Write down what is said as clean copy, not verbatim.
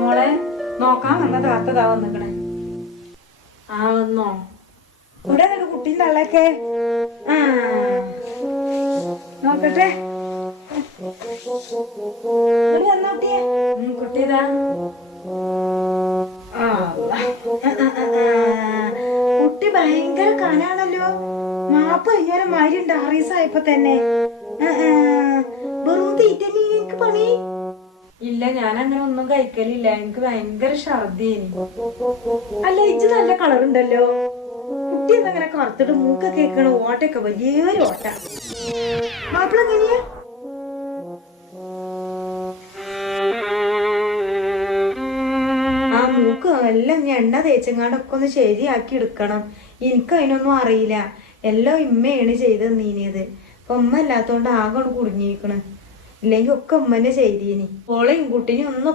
മോളെ നോക്കാൻ വന്ന താത്തതാ വന്നിക്കണേ. വന്നോ? ഇവിടെ നിന്റെ കുട്ടീൻ്റെ തള്ളൊക്കെ നോക്കട്ടെ. കുട്ടിയതാ. കുട്ടി ഭയങ്കര കനാണല്ലോ. മാപ്പ് കഴിഞ്ഞാലും മാരി ഉണ്ട്. ആറീസായപ്പോ തന്നെ വെറും തീറ്റന്നെ എനിക്ക് പണി. ഇല്ല, ഞാൻ അങ്ങനെ ഒന്നും കഴിക്കലില്ല. എനിക്ക് ഭയങ്കര ഛർദിയേനി. അല്ല, ഇജ്ജ് നല്ല കളറുണ്ടല്ലോ. കുട്ടി എന്നങ്ങനെ കറുത്തിട്ട് മൂക്കൊക്കെ കേൾക്കണ ഓട്ടയൊക്കെ വലിയൊരു ഓട്ട. മാപ്പിള എങ്ങനെയാ? മൂക്ക് എല്ലാം എണ്ണ തേച്ചങ്ങാണ്ടൊക്കെ ഒന്ന് ശരിയാക്കി എടുക്കണം. എനിക്ക് അതിനൊന്നും അറിയില്ല. എല്ലാം ഇമ്മയാണ് ചെയ്ത് നീനിയത്. അപ്പൊ ഉമ്മ അല്ലാത്തോണ്ട് ആകെ കുടുങ്ങിയിരിക്കണ്. ഇല്ലെങ്കിൽ ഒക്കെ ഉമ്മനെ ചെയ്തീനി. ഓളെയും കുട്ടീനെയും ഒന്നും